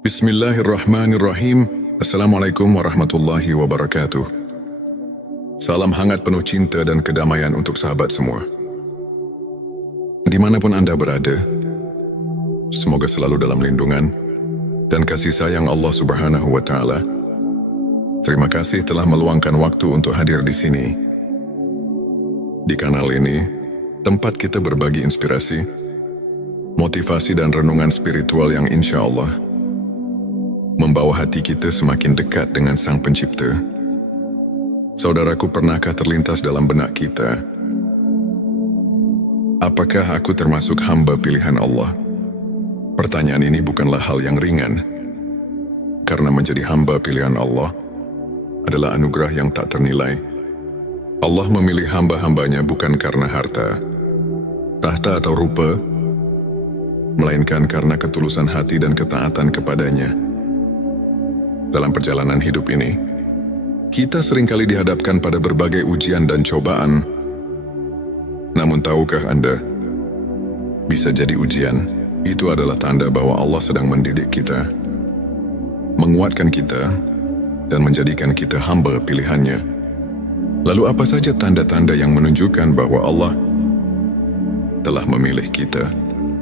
Bismillahirrahmanirrahim. Assalamualaikum warahmatullahi wabarakatuh. Salam hangat penuh cinta dan kedamaian untuk sahabat semua. Dimanapun Anda berada, semoga selalu dalam lindungan dan kasih sayang Allah Subhanahu wa Ta'ala. Terima kasih telah meluangkan waktu untuk hadir di sini. Di kanal ini, tempat kita berbagi inspirasi, motivasi dan renungan spiritual yang insya Allah membawa hati kita semakin dekat dengan Sang Pencipta. Saudaraku, pernahkah terlintas dalam benak kita, apakah aku termasuk hamba pilihan Allah? Pertanyaan ini bukanlah hal yang ringan, karena menjadi hamba pilihan Allah adalah anugerah yang tak ternilai. Allah memilih hamba-hambanya bukan karena harta, tahta atau rupa, melainkan karena ketulusan hati dan ketaatan kepadanya. Dalam perjalanan hidup ini, kita seringkali dihadapkan pada berbagai ujian dan cobaan. Namun tahukah Anda, bisa jadi ujian itu adalah tanda bahwa Allah sedang mendidik kita, menguatkan kita, dan menjadikan kita hamba pilihannya. Lalu apa saja tanda-tanda yang menunjukkan bahwa Allah telah memilih kita?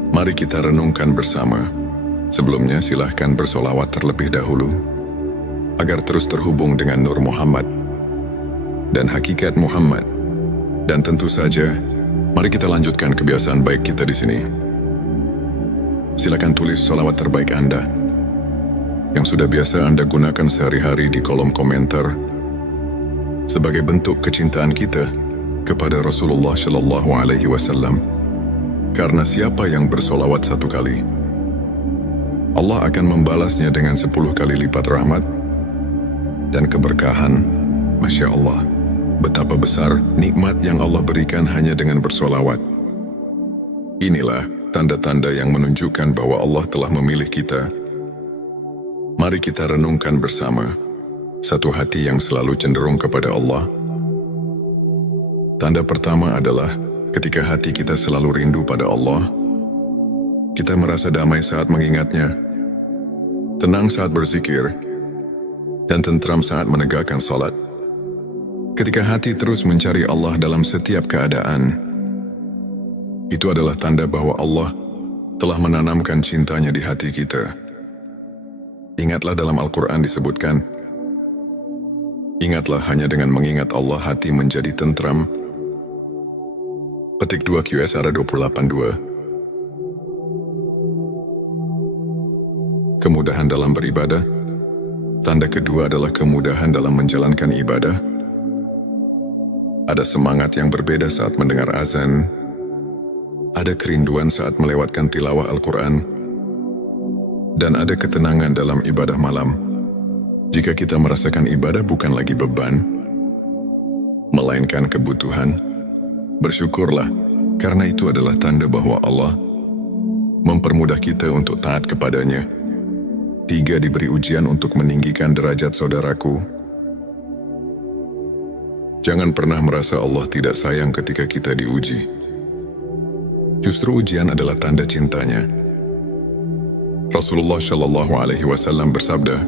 Mari kita renungkan bersama. Sebelumnya silahkan bersolawat terlebih dahulu, agar terus terhubung dengan Nur Muhammad dan hakikat Muhammad. Dan tentu saja, mari kita lanjutkan kebiasaan baik kita di sini. Silakan tulis sholawat terbaik Anda yang sudah biasa Anda gunakan sehari-hari di kolom komentar sebagai bentuk kecintaan kita kepada Rasulullah Shallallahu Alaihi Wasallam. Karena siapa yang bersolawat 1 kali, Allah akan membalasnya dengan 10 kali lipat rahmat dan keberkahan. Masya Allah, betapa besar nikmat yang Allah berikan hanya dengan bersolawat. Inilah tanda-tanda yang menunjukkan bahwa Allah telah memilih kita. Mari kita renungkan bersama. Satu hati yang selalu cenderung kepada Allah. Tanda pertama adalah ketika hati kita selalu rindu pada Allah. Kita merasa damai saat mengingatnya, tenang saat berzikir, dan tentram saat menegakkan salat. Ketika hati terus mencari Allah dalam setiap keadaan, itu adalah tanda bahwa Allah telah menanamkan cintanya di hati kita. Ingatlah dalam Al-Quran disebutkan, ingatlah hanya dengan mengingat Allah hati menjadi tentram. Petik 2 QS 28:2. Kemudahan dalam beribadah. Tanda kedua adalah kemudahan dalam menjalankan ibadah. Ada semangat yang berbeda saat mendengar azan. Ada kerinduan saat melewatkan tilawah Al-Quran. Dan ada ketenangan dalam ibadah malam. Jika kita merasakan ibadah bukan lagi beban, melainkan kebutuhan, bersyukurlah, karena itu adalah tanda bahwa Allah mempermudah kita untuk taat kepadanya. 3. Diberi ujian untuk meninggikan derajat saudaraku. Jangan pernah merasa Allah tidak sayang ketika kita diuji. Justru ujian adalah tanda cintanya. Rasulullah Shallallahu Alaihi Wasallam bersabda,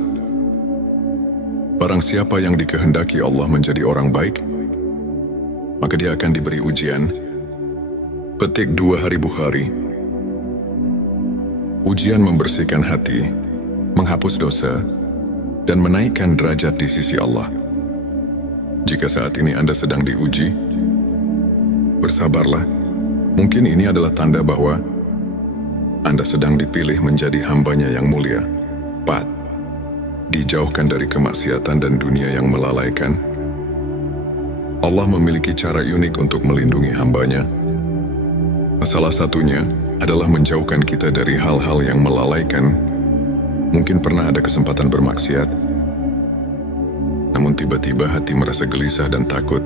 barang siapa yang dikehendaki Allah menjadi orang baik, maka dia akan diberi ujian. Petik 2 Hari Bukhari. Ujian membersihkan hati, menghapus dosa, dan menaikkan derajat di sisi Allah. Jika saat ini Anda sedang diuji, bersabarlah. Mungkin ini adalah tanda bahwa Anda sedang dipilih menjadi hambanya yang mulia. 4. Dijauhkan dari kemaksiatan dan dunia yang melalaikan. Allah memiliki cara unik untuk melindungi hambanya. Salah satunya adalah menjauhkan kita dari hal-hal yang melalaikan. Mungkin pernah ada kesempatan bermaksiat, namun tiba-tiba hati merasa gelisah dan takut.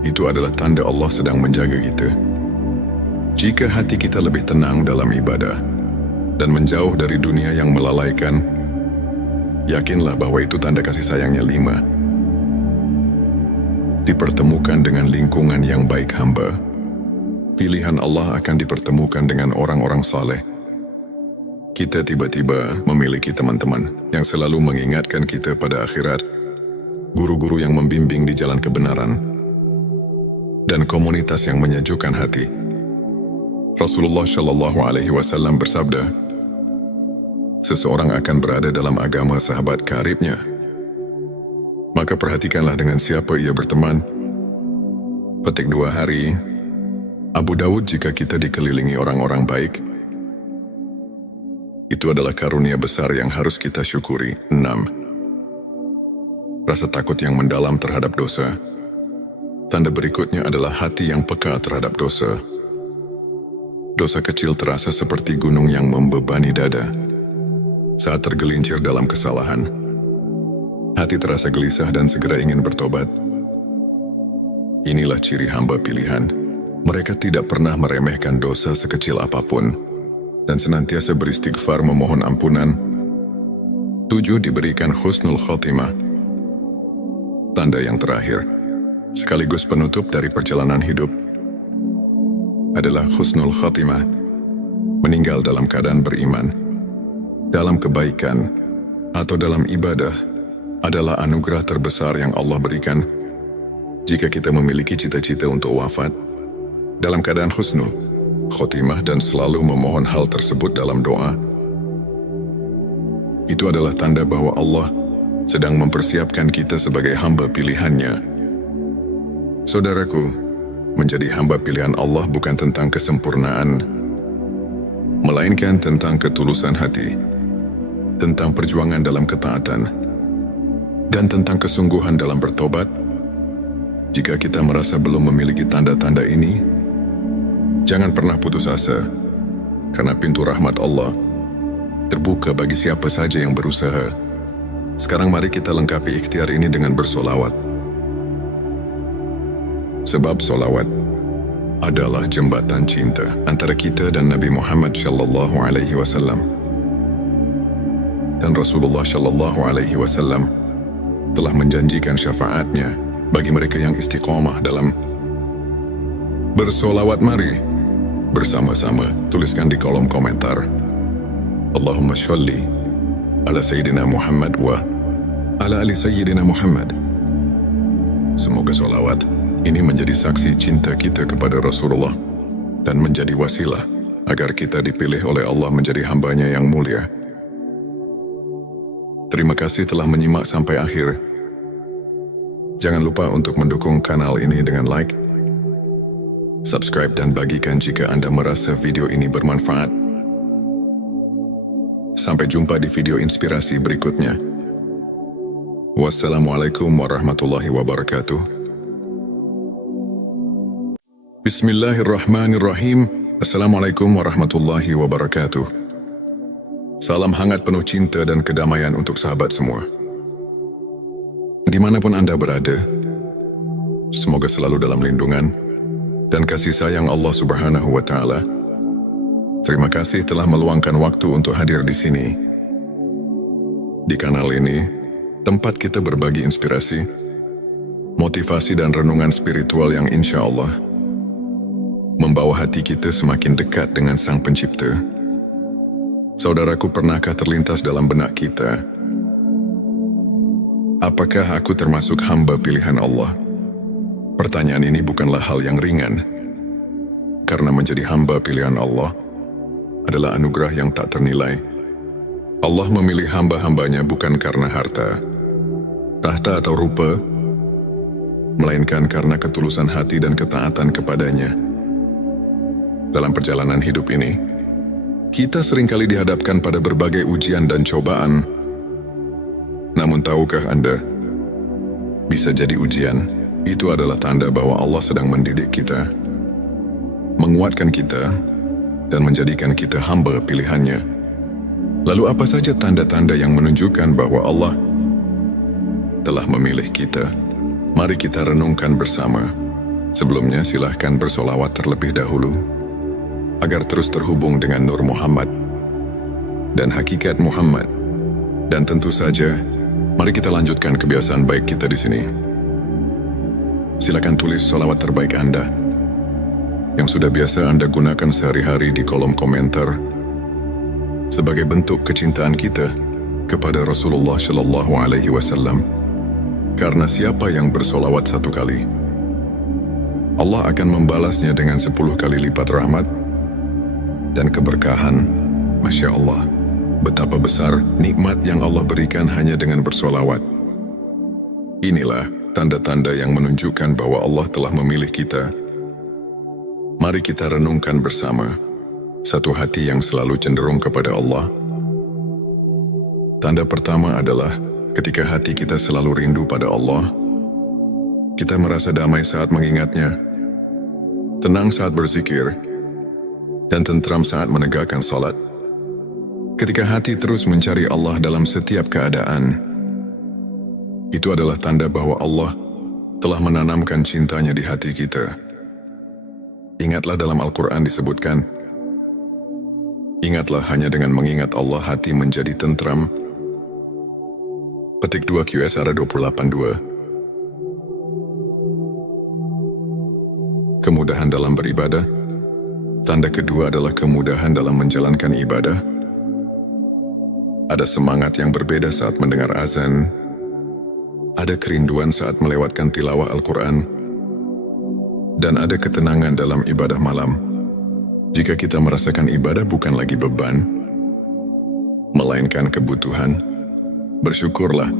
Itu adalah tanda Allah sedang menjaga kita. Jika hati kita lebih tenang dalam ibadah dan menjauh dari dunia yang melalaikan, yakinlah bahwa itu tanda kasih sayangnya. 5. Dipertemukan dengan lingkungan yang baik hamba. Pilihan Allah akan dipertemukan dengan orang-orang saleh. Kita tiba-tiba memiliki teman-teman yang selalu mengingatkan kita pada akhirat, guru-guru yang membimbing di jalan kebenaran, dan komunitas yang menyejukkan hati. Rasulullah Shallallahu Alaihi Wasallam bersabda, seseorang akan berada dalam agama sahabat karibnya. Maka perhatikanlah dengan siapa ia berteman. Petik 2 hari, Abu Dawud, jika kita dikelilingi orang-orang baik, itu adalah karunia besar yang harus kita syukuri. 6. Rasa takut yang mendalam terhadap dosa. Tanda berikutnya adalah hati yang peka terhadap dosa. Dosa kecil terasa seperti gunung yang membebani dada. Saat tergelincir dalam kesalahan, hati terasa gelisah dan segera ingin bertobat. Inilah ciri hamba pilihan. Mereka tidak pernah meremehkan dosa sekecil apapun dan senantiasa beristighfar memohon ampunan. 7. Diberikan husnul khotimah. Tanda yang terakhir, sekaligus penutup dari perjalanan hidup, adalah husnul khotimah. Meninggal dalam keadaan beriman, dalam kebaikan, atau dalam ibadah adalah anugerah terbesar yang Allah berikan. Jika kita memiliki cita-cita untuk wafat dalam keadaan husnul khotimah dan selalu memohon hal tersebut dalam doa, itu adalah tanda bahwa Allah sedang mempersiapkan kita sebagai hamba pilihannya. Saudaraku, menjadi hamba pilihan Allah bukan tentang kesempurnaan, melainkan tentang ketulusan hati, tentang perjuangan dalam ketaatan, dan tentang kesungguhan dalam bertobat. Jika kita merasa belum memiliki tanda-tanda ini, jangan pernah putus asa, karena pintu rahmat Allah terbuka bagi siapa saja yang berusaha. Sekarang mari kita lengkapi ikhtiar ini dengan bersolawat. Sebab solawat adalah jembatan cinta antara kita dan Nabi Muhammad Shallallahu Alaihi Wasallam. Dan Rasulullah Shallallahu Alaihi Wasallam telah menjanjikan syafaatnya bagi mereka yang istiqomah dalam bersolawat. Mari bersama-sama tuliskan di kolom komentar, Allahumma sholli ala Sayyidina Muhammad wa ala ali Sayyidina Muhammad. Semoga solawat ini menjadi saksi cinta kita kepada Rasulullah dan menjadi wasilah agar kita dipilih oleh Allah menjadi hambanya yang mulia. Terima kasih telah menyimak sampai akhir. Jangan lupa untuk mendukung kanal ini dengan like, subscribe, dan bagikan jika Anda merasa video ini bermanfaat. Sampai jumpa di video inspirasi berikutnya. Wassalamualaikum warahmatullahi wabarakatuh. Bismillahirrahmanirrahim. Assalamualaikum warahmatullahi wabarakatuh. Salam hangat penuh cinta dan kedamaian untuk sahabat semua. Dimanapun Anda berada, semoga selalu dalam lindungan dan kasih sayang Allah Subhanahu wa Ta'ala. Terima kasih telah meluangkan waktu untuk hadir di sini. Di kanal ini, tempat kita berbagi inspirasi, motivasi, dan renungan spiritual yang insya Allah membawa hati kita semakin dekat dengan Sang Pencipta. Saudaraku, pernahkah terlintas dalam benak kita, apakah aku termasuk hamba pilihan Allah? Pertanyaan ini bukanlah hal yang ringan, karena menjadi hamba pilihan Allah adalah anugerah yang tak ternilai. Allah memilih hamba-hambanya bukan karena harta, tahta, atau rupa, melainkan karena ketulusan hati dan ketaatan kepadanya. Dalam perjalanan hidup ini, kita seringkali dihadapkan pada berbagai ujian dan cobaan. Namun tahukah Anda, bisa jadi ujian itu adalah tanda bahwa Allah sedang mendidik kita, menguatkan kita, dan menjadikan kita hamba pilihannya. Lalu apa saja tanda-tanda yang menunjukkan bahwa Allah telah memilih kita? Mari kita renungkan bersama. Sebelumnya silahkan bersolawat terlebih dahulu, agar terus terhubung dengan Nur Muhammad dan hakikat Muhammad. Dan tentu saja, mari kita lanjutkan kebiasaan baik kita di sini. Silakan tulis solawat terbaik Anda yang sudah biasa Anda gunakan sehari-hari di kolom komentar. sebagai bentuk kecintaan kita kepada Rasulullah Shallallahu Alaihi Wasallam. Karena siapa yang bersolawat 1 kali, Allah akan membalasnya dengan 10 kali lipat rahmat dan keberkahan. Masya Allah, betapa besar nikmat yang Allah berikan hanya dengan bersolawat. Inilah tanda-tanda yang menunjukkan bahwa Allah telah memilih kita. Mari kita renungkan bersama satu hati yang selalu cenderung kepada Allah. Tanda pertama adalah ketika hati kita selalu rindu pada Allah. Kita merasa damai saat mengingatnya, tenang saat berzikir, dan tentram saat menegakkan salat. Ketika hati terus mencari Allah dalam setiap keadaan, itu adalah tanda bahwa Allah telah menanamkan cintanya di hati kita. Ingatlah dalam Al-Quran disebutkan, ingatlah hanya dengan mengingat Allah hati menjadi tentram. Petik 2 QSR 28.2. Kemudahan dalam beribadah. Tanda kedua adalah kemudahan dalam menjalankan ibadah. Ada semangat yang berbeda saat mendengar azan. Ada kerinduan saat melewatkan tilawah Al-Quran. Dan ada ketenangan dalam ibadah malam. Jika kita merasakan ibadah bukan lagi beban, melainkan kebutuhan, bersyukurlah,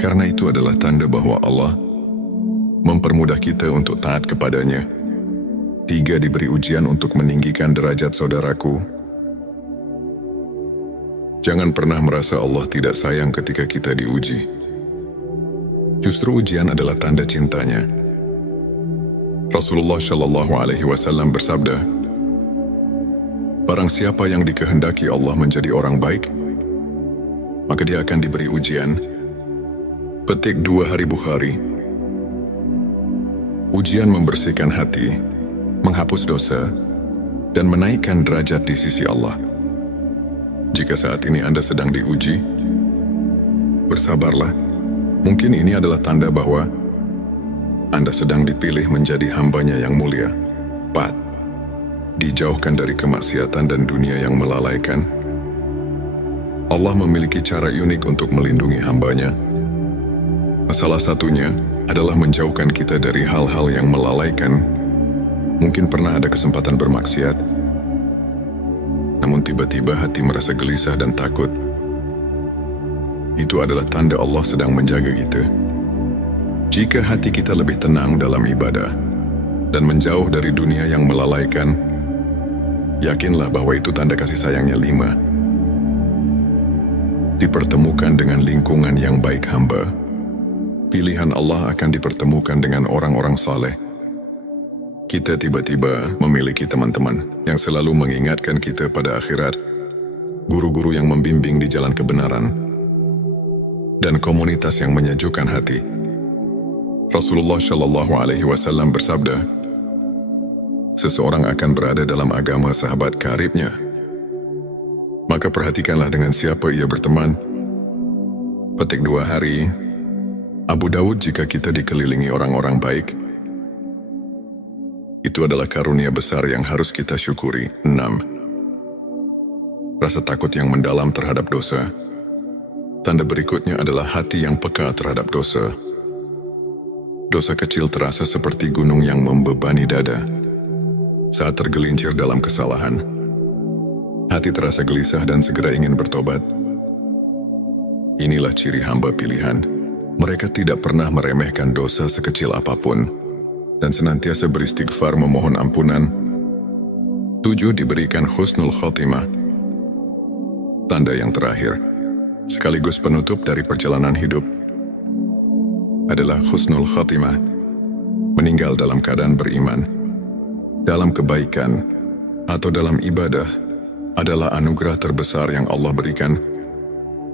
karena itu adalah tanda bahwa Allah mempermudah kita untuk taat kepadanya. 3. Diberi ujian untuk meninggikan derajat saudaraku. Jangan pernah merasa Allah tidak sayang ketika kita diuji. Justru ujian adalah tanda cintanya. Rasulullah Shallallahu Alaihi Wasallam bersabda, barang siapa yang dikehendaki Allah menjadi orang baik, maka dia akan diberi ujian. Petik 2 Hari Bukhari. Ujian membersihkan hati, menghapus dosa, dan menaikkan derajat di sisi Allah. Jika saat ini Anda sedang diuji, bersabarlah. Mungkin ini adalah tanda bahwa Anda sedang dipilih menjadi hambanya yang mulia. 4. Dijauhkan dari kemaksiatan dan dunia yang melalaikan. Allah memiliki cara unik untuk melindungi hambanya. Salah satunya adalah menjauhkan kita dari hal-hal yang melalaikan. Mungkin pernah ada kesempatan bermaksiat, namun tiba-tiba hati merasa gelisah dan takut. Itu adalah tanda Allah sedang menjaga kita. Jika hati kita lebih tenang dalam ibadah dan menjauh dari dunia yang melalaikan, yakinlah bahwa itu tanda kasih sayangnya. 5. Dipertemukan dengan lingkungan yang baik hamba. Pilihan Allah akan dipertemukan dengan orang-orang saleh. Kita tiba-tiba memiliki teman-teman yang selalu mengingatkan kita pada akhirat, guru-guru yang membimbing di jalan kebenaran, dan komunitas yang menyejukkan hati. Rasulullah Shallallahu Alaihi Wasallam bersabda, seseorang akan berada dalam agama sahabat karibnya. Maka perhatikanlah dengan siapa ia berteman. Petik 2 Hari. Abu Dawud. Jika kita dikelilingi orang-orang baik, itu adalah karunia besar yang harus kita syukuri. 6. Rasa takut yang mendalam terhadap dosa. Tanda berikutnya adalah hati yang peka terhadap dosa. Dosa kecil terasa seperti gunung yang membebani dada. Saat tergelincir dalam kesalahan, hati terasa gelisah dan segera ingin bertobat. Inilah ciri hamba pilihan. Mereka tidak pernah meremehkan dosa sekecil apapun dan senantiasa beristighfar memohon ampunan. 7. Diberikan husnul khotimah. Tanda yang terakhir, sekaligus penutup dari perjalanan hidup, adalah husnul khotimah. Meninggal dalam keadaan beriman, dalam kebaikan, atau dalam ibadah adalah anugerah terbesar yang Allah berikan.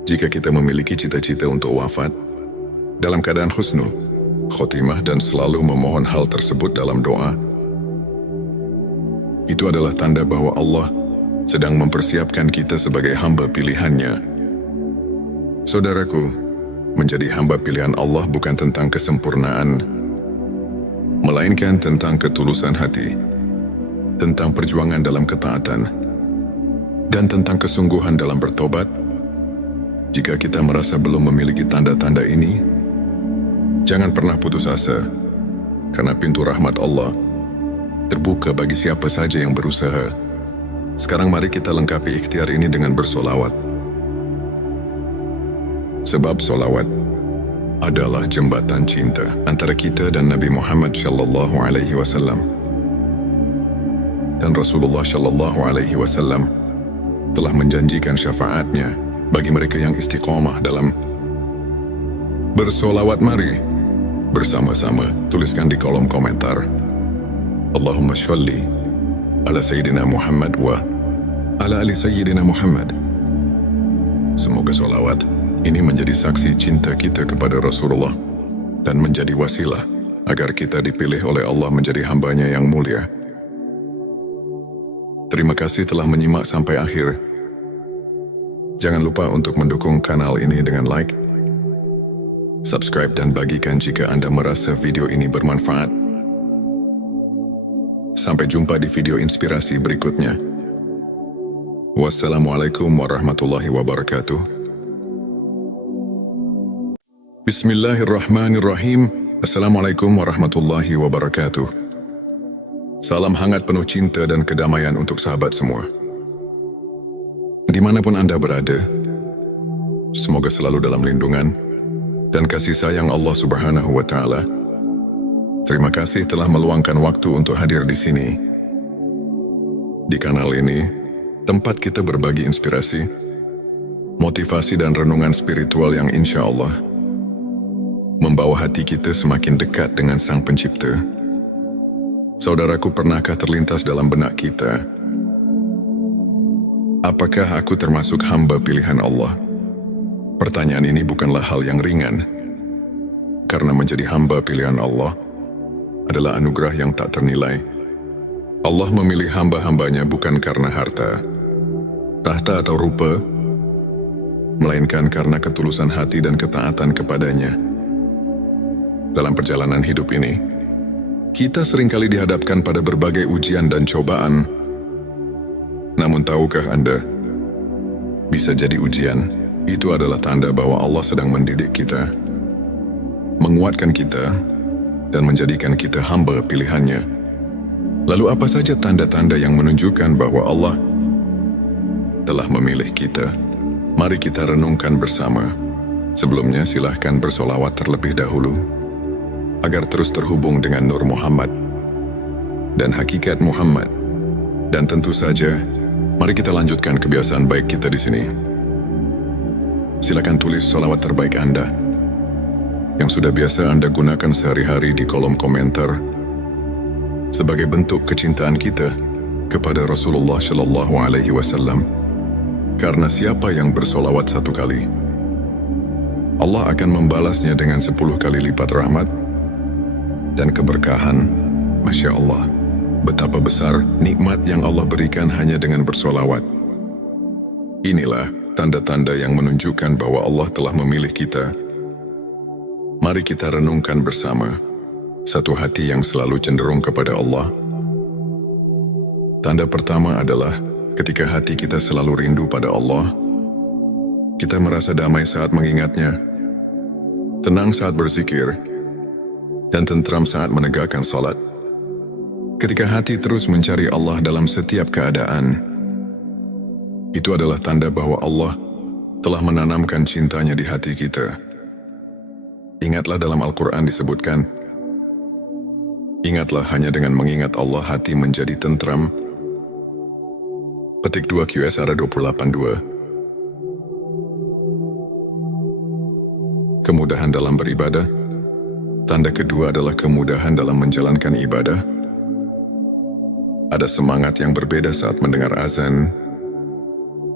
Jika kita memiliki cita-cita untuk wafat dalam keadaan husnul khotimah dan selalu memohon hal tersebut dalam doa, itu adalah tanda bahwa Allah sedang mempersiapkan kita sebagai hamba pilihannya. Saudaraku, menjadi hamba pilihan Allah bukan tentang kesempurnaan, melainkan tentang ketulusan hati, tentang perjuangan dalam ketaatan, dan tentang kesungguhan dalam bertobat. Jika kita merasa belum memiliki tanda-tanda ini, jangan pernah putus asa, karena pintu rahmat Allah terbuka bagi siapa saja yang berusaha. Sekarang mari kita lengkapi ikhtiar ini dengan bersolawat. Sebab solawat adalah jembatan cinta antara kita dan Nabi Muhammad SAW. Dan Rasulullah SAW telah menjanjikan syafaatnya bagi mereka yang istiqomah dalam bersolawat. Mari bersama-sama tuliskan di kolom komentar, Allahumma sholli ala Sayyidina Muhammad wa ala ali Sayyidina Muhammad. Semoga solawat ini menjadi saksi cinta kita kepada Rasulullah dan menjadi wasilah agar kita dipilih oleh Allah menjadi hambanya yang mulia. Terima kasih telah menyimak sampai akhir. Jangan lupa untuk mendukung kanal ini dengan like, subscribe dan bagikan jika Anda merasa video ini bermanfaat. Sampai jumpa di video inspirasi berikutnya. Wassalamualaikum warahmatullahi wabarakatuh. Bismillahirrahmanirrahim. Assalamualaikum warahmatullahi wabarakatuh. Salam hangat penuh cinta dan kedamaian untuk sahabat semua. Dimanapun Anda berada, semoga selalu dalam lindungan dan kasih sayang Allah Subhanahu wa Ta'ala. Terima kasih telah meluangkan waktu untuk hadir di sini. Di kanal ini, tempat kita berbagi inspirasi, motivasi dan renungan spiritual yang insya Allah membawa hati kita semakin dekat dengan Sang Pencipta. Saudaraku, pernahkah terlintas dalam benak kita, apakah aku termasuk hamba pilihan Allah? Pertanyaan ini bukanlah hal yang ringan, karena menjadi hamba pilihan Allah adalah anugerah yang tak ternilai. Allah memilih hamba-hambanya bukan karena harta, tahta atau rupa, melainkan karena ketulusan hati dan ketaatan kepadanya. Dalam perjalanan hidup ini, kita seringkali dihadapkan pada berbagai ujian dan cobaan. Namun tahukah Anda, bisa jadi ujian itu adalah tanda bahwa Allah sedang mendidik kita, menguatkan kita, dan menjadikan kita hamba pilihannya. Lalu apa saja tanda-tanda yang menunjukkan bahwa Allah telah memilih kita? Mari kita renungkan bersama. Sebelumnya silahkan bersolawat terlebih dahulu, agar terus terhubung dengan Nur Muhammad dan hakikat Muhammad. Dan tentu saja, mari kita lanjutkan kebiasaan baik kita di sini. Silakan tulis solawat terbaik Anda yang sudah biasa Anda gunakan sehari-hari di kolom komentar sebagai bentuk kecintaan kita kepada Rasulullah SAW. Karena siapa yang bersolawat 1 kali, Allah akan membalasnya dengan 10 kali lipat rahmat dan keberkahan. Masya Allah, betapa besar nikmat yang Allah berikan hanya dengan bersolawat. Inilah tanda-tanda yang menunjukkan bahwa Allah telah memilih kita. Mari kita renungkan bersama. Satu hati yang selalu cenderung kepada Allah. Tanda pertama adalah ketika hati kita selalu rindu pada Allah. Kita merasa damai saat mengingatnya, tenang saat berzikir, dan tentram saat menegakkan salat. Ketika hati terus mencari Allah dalam setiap keadaan, itu adalah tanda bahwa Allah telah menanamkan cintanya di hati kita. Ingatlah dalam Al-Quran disebutkan, ingatlah hanya dengan mengingat Allah hati menjadi tentram. Petik 2 QSR 28:2. Kemudahan dalam beribadah. Tanda kedua adalah kemudahan dalam menjalankan ibadah. Ada semangat yang berbeda saat mendengar azan.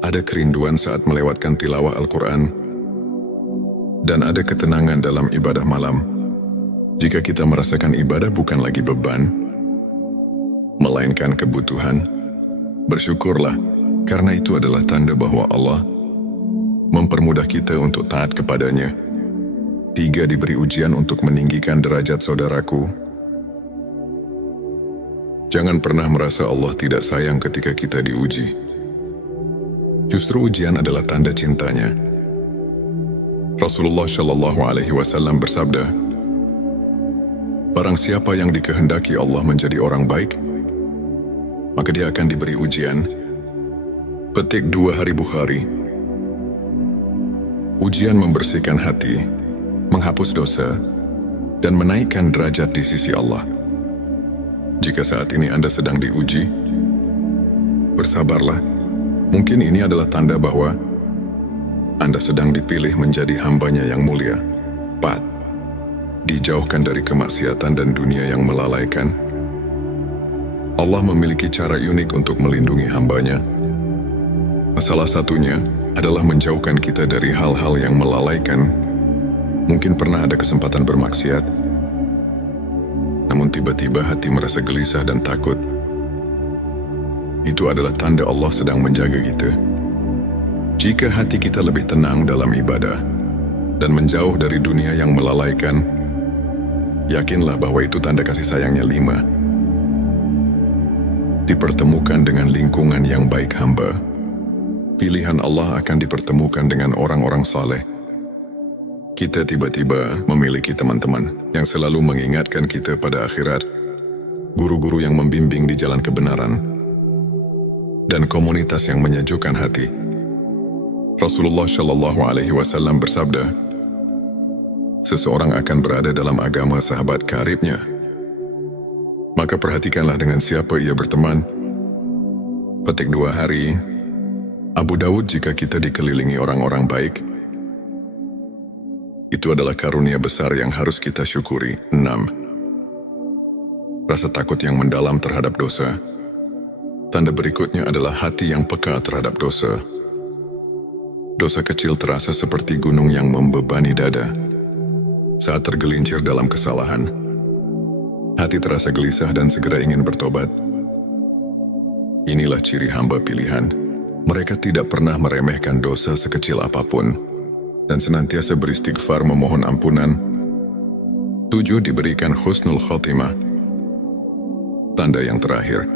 Ada kerinduan saat melewatkan tilawah Al-Quran. Dan ada ketenangan dalam ibadah malam. Jika kita merasakan ibadah bukan lagi beban, melainkan kebutuhan, bersyukurlah, karena itu adalah tanda bahwa Allah mempermudah kita untuk taat kepadanya. 3. Diberi ujian untuk meninggikan derajat saudaraku. Jangan pernah merasa Allah tidak sayang ketika kita diuji. Justru ujian adalah tanda cintanya. Rasulullah Shallallahu Alaihi Wasallam bersabda, "Barang siapa yang dikehendaki Allah menjadi orang baik, maka dia akan diberi ujian." Petik 2 Hari Bukhari. Ujian membersihkan hati, menghapus dosa, dan menaikkan derajat di sisi Allah. Jika saat ini Anda sedang diuji, bersabarlah. Mungkin ini adalah tanda bahwa Anda sedang dipilih menjadi hambanya yang mulia. 4. Dijauhkan dari kemaksiatan dan dunia yang melalaikan. Allah memiliki cara unik untuk melindungi hambanya. Salah satunya adalah menjauhkan kita dari hal-hal yang melalaikan. Mungkin pernah ada kesempatan bermaksiat, namun tiba-tiba hati merasa gelisah dan takut. Itu adalah tanda Allah sedang menjaga kita. Jika hati kita lebih tenang dalam ibadah dan menjauh dari dunia yang melalaikan, yakinlah bahwa itu tanda kasih sayangnya. 5. Dipertemukan dengan lingkungan yang baik hamba. Pilihan Allah akan dipertemukan dengan orang-orang saleh. Kita tiba-tiba memiliki teman-teman yang selalu mengingatkan kita pada akhirat, guru-guru yang membimbing di jalan kebenaran, dan komunitas yang menyejukkan hati. Rasulullah Shallallahu Alaihi Wasallam bersabda, seseorang akan berada dalam agama sahabat karibnya. Maka perhatikanlah dengan siapa ia berteman. Petik 2 Hari. Abu Dawud, jika kita dikelilingi orang-orang baik, itu adalah karunia besar yang harus kita syukuri. 6. Rasa takut yang mendalam terhadap dosa. Tanda berikutnya adalah hati yang peka terhadap dosa. Dosa kecil terasa seperti gunung yang membebani dada. Saat tergelincir dalam kesalahan, hati terasa gelisah dan segera ingin bertobat. Inilah ciri hamba pilihan. Mereka tidak pernah meremehkan dosa sekecil apapun dan senantiasa beristighfar memohon ampunan. 7. Diberikan husnul khotimah. Tanda yang terakhir,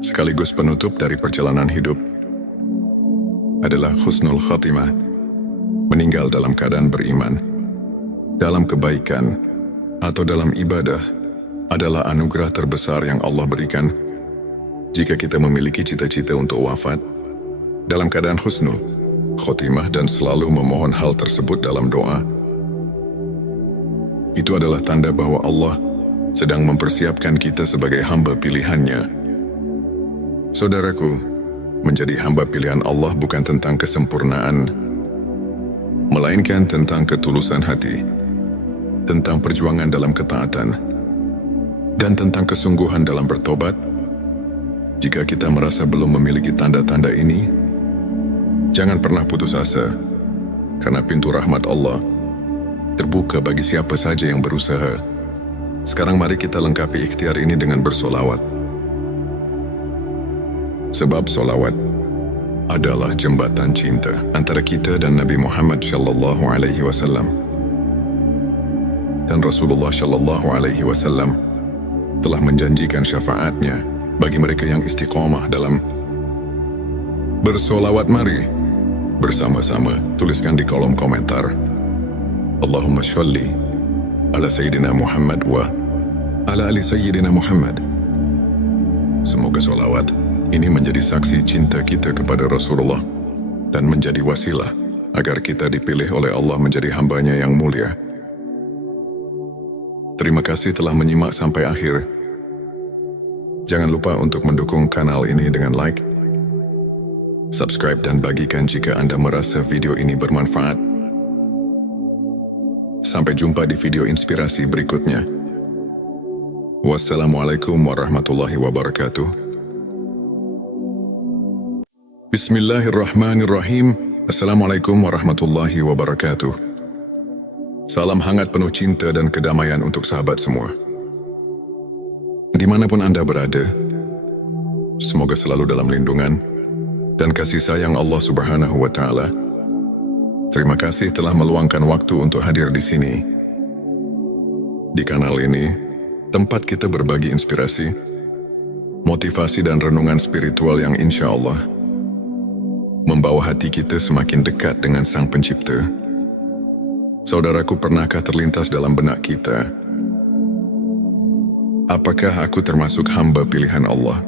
sekaligus penutup dari perjalanan hidup, adalah husnul khotimah. Meninggal dalam keadaan beriman, dalam kebaikan, atau dalam ibadah adalah anugerah terbesar yang Allah berikan. Jika kita memiliki cita-cita untuk wafat dalam keadaan husnul khotimah dan selalu memohon hal tersebut dalam doa, itu adalah tanda bahwa Allah sedang mempersiapkan kita sebagai hamba pilihannya. Saudaraku, menjadi hamba pilihan Allah bukan tentang kesempurnaan, melainkan tentang ketulusan hati, tentang perjuangan dalam ketaatan, dan tentang kesungguhan dalam bertobat. Jika kita merasa belum memiliki tanda-tanda ini, jangan pernah putus asa, karena pintu rahmat Allah terbuka bagi siapa saja yang berusaha. Sekarang mari kita lengkapi ikhtiar ini dengan bersolawat. Sebab solawat adalah jembatan cinta antara kita dan Nabi Muhammad Shallallahu Alaihi Wasallam. Dan Rasulullah Shallallahu Alaihi Wasallam telah menjanjikan syafaatnya bagi mereka yang istiqomah dalam bersolawat. Mari bersama-sama tuliskan di kolom komentar, Allahumma sholli ala Sayyidina Muhammad wa ala ali Sayyidina Muhammad. Semoga solawat ini menjadi saksi cinta kita kepada Rasulullah dan menjadi wasilah agar kita dipilih oleh Allah menjadi hambanya yang mulia. Terima kasih telah menyimak sampai akhir. Jangan lupa untuk mendukung kanal ini dengan like, subscribe, dan bagikan jika Anda merasa video ini bermanfaat. Sampai jumpa di video inspirasi berikutnya. Wassalamualaikum warahmatullahi wabarakatuh. Bismillahirrahmanirrahim. Assalamualaikum warahmatullahi wabarakatuh. Salam hangat penuh cinta dan kedamaian untuk sahabat semua. Dimanapun Anda berada, semoga selalu dalam lindungan dan kasih sayang Allah Subhanahu wa Ta'ala. Terima kasih telah meluangkan waktu untuk hadir di sini. Di kanal ini, tempat kita berbagi inspirasi, motivasi, dan renungan spiritual yang insya Allah membawa hati kita semakin dekat dengan Sang Pencipta. Saudaraku, pernahkah terlintas dalam benak kita, apakah aku termasuk hamba pilihan Allah?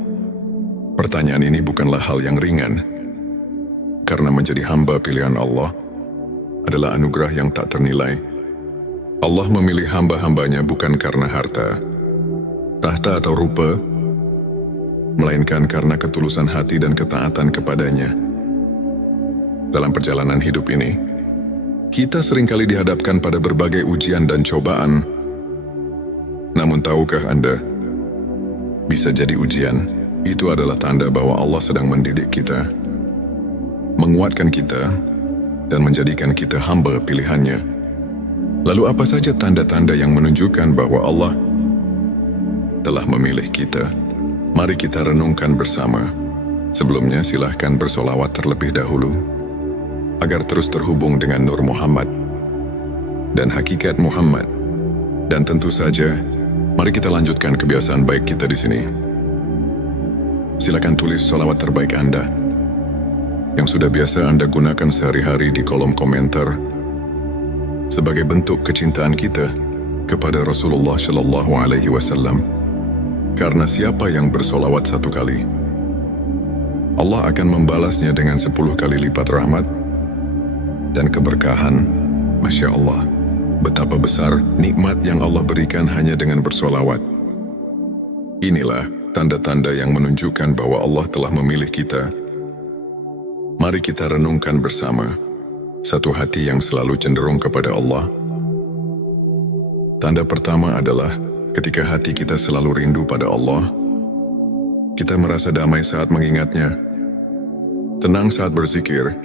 Pertanyaan ini bukanlah hal yang ringan, karena menjadi hamba pilihan Allah adalah anugerah yang tak ternilai. Allah memilih hamba-hambanya bukan karena harta, tahta atau rupa, melainkan karena ketulusan hati dan ketaatan kepadanya. Dalam perjalanan hidup ini, kita seringkali dihadapkan pada berbagai ujian dan cobaan. Namun tahukah Anda, bisa jadi ujian itu adalah tanda bahwa Allah sedang mendidik kita, menguatkan kita, dan menjadikan kita hamba pilihannya. Lalu apa saja tanda-tanda yang menunjukkan bahwa Allah telah memilih kita? Mari kita renungkan bersama. Sebelumnya silahkan bersolawat terlebih dahulu, agar terus terhubung dengan Nur Muhammad dan hakikat Muhammad. Dan tentu saja, mari kita lanjutkan kebiasaan baik kita di sini. Silakan tulis solawat terbaik Anda yang sudah biasa Anda gunakan sehari-hari di kolom komentar sebagai bentuk kecintaan kita kepada Rasulullah Shallallahu Alaihi Wasallam. Karena siapa yang bersolawat 1 kali, Allah akan membalasnya dengan 10 kali lipat rahmat dan keberkahan. Masya Allah, betapa besar nikmat yang Allah berikan hanya dengan bersolawat. Inilah tanda-tanda yang menunjukkan bahwa Allah telah memilih kita. Mari kita renungkan bersama. Satu hati yang selalu cenderung kepada Allah. Tanda pertama adalah ketika hati kita selalu rindu pada Allah. Kita merasa damai saat mengingatnya, tenang saat berzikir,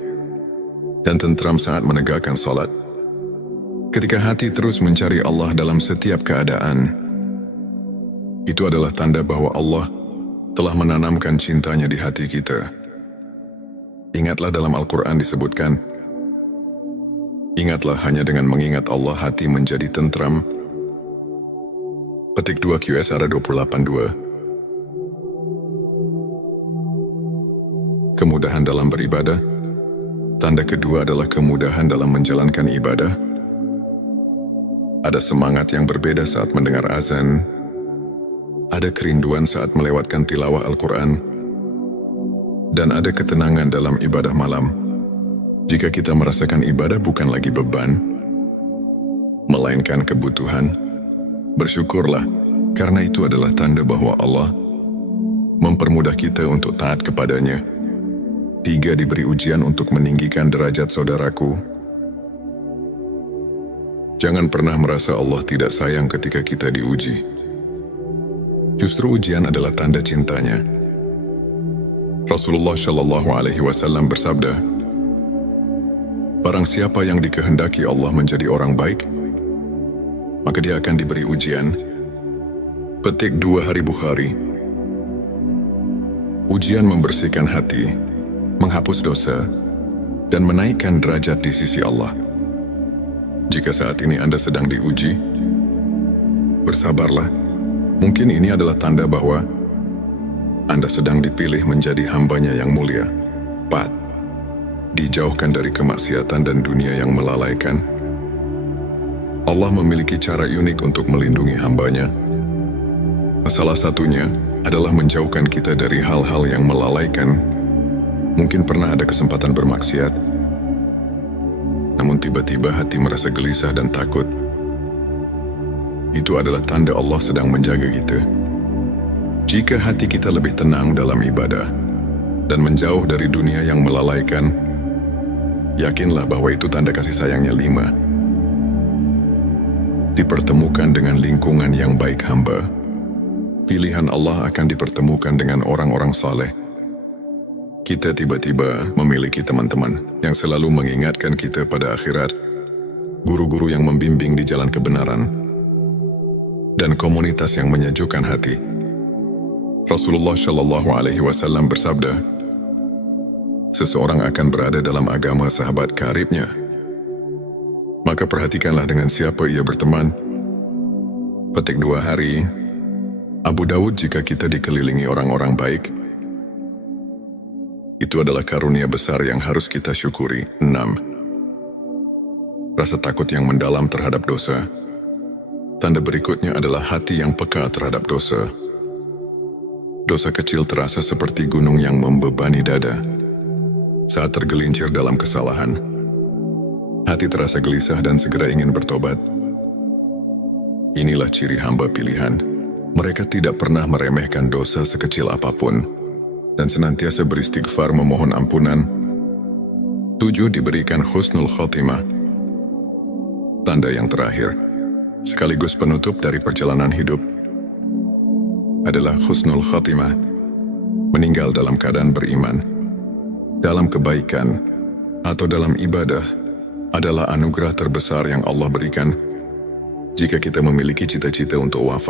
dan tentram saat menegakkan salat. Ketika hati terus mencari Allah dalam setiap keadaan, itu adalah tanda bahwa Allah telah menanamkan cintanya di hati kita. Ingatlah dalam Al-Quran disebutkan, ingatlah hanya dengan mengingat Allah hati menjadi tentram. Petik 2 QSR 28:2. Kemudahan dalam beribadah. Tanda kedua adalah kemudahan dalam menjalankan ibadah. Ada semangat yang berbeda saat mendengar azan. Ada kerinduan saat melewatkan tilawah Al-Quran. Dan ada ketenangan dalam ibadah malam. Jika kita merasakan ibadah bukan lagi beban, melainkan kebutuhan, bersyukurlah, karena itu adalah tanda bahwa Allah mempermudah kita untuk taat kepadanya. 3. Diberi ujian untuk meninggikan derajat saudaraku. Jangan pernah merasa Allah tidak sayang ketika kita diuji. Justru ujian adalah tanda cintanya. Rasulullah Shallallahu Alaihi Wasallam bersabda, barang siapa yang dikehendaki Allah menjadi orang baik, maka dia akan diberi ujian. Petik 2 Hari Bukhari. Ujian membersihkan hati, menghapus dosa, dan menaikkan derajat di sisi Allah. Jika saat ini Anda sedang diuji, bersabarlah. Mungkin ini adalah tanda bahwa Anda sedang dipilih menjadi hambanya yang mulia. 4. Dijauhkan dari kemaksiatan dan dunia yang melalaikan. Allah memiliki cara unik untuk melindungi hambanya. Salah satunya adalah menjauhkan kita dari hal-hal yang melalaikan. Mungkin pernah ada kesempatan bermaksiat, namun tiba-tiba hati merasa gelisah dan takut. Itu adalah tanda Allah sedang menjaga kita. Jika hati kita lebih tenang dalam ibadah dan menjauh dari dunia yang melalaikan, yakinlah bahwa itu tanda kasih sayangnya. 5. Dipertemukan dengan lingkungan yang baik hamba. Pilihan Allah akan dipertemukan dengan orang-orang saleh. Kita tiba-tiba memiliki teman-teman yang selalu mengingatkan kita pada akhirat, guru-guru yang membimbing di jalan kebenaran, dan komunitas yang menyejukkan hati. Rasulullah Shallallahu Alaihi Wasallam bersabda, seseorang akan berada dalam agama sahabat karibnya. Maka perhatikanlah dengan siapa ia berteman. Petik 2 Hari Abu Dawud. Jika kita dikelilingi orang-orang baik, Itu adalah karunia besar yang harus kita syukuri. 6. Rasa takut yang mendalam terhadap dosa. Tanda berikutnya adalah hati yang peka terhadap dosa. Dosa kecil terasa seperti gunung yang membebani dada. Saat tergelincir dalam kesalahan, hati terasa gelisah dan segera ingin bertobat. Inilah ciri hamba pilihan. Mereka tidak pernah meremehkan dosa sekecil apapun dan senantiasa beristighfar memohon ampunan. 7. Diberikan husnul khotimah. Tanda yang terakhir, sekaligus penutup dari perjalanan hidup, adalah husnul khotimah, meninggal dalam keadaan beriman, dalam kebaikan, atau dalam ibadah, adalah anugerah terbesar yang Allah berikan jika kita memiliki cita-cita untuk wafat.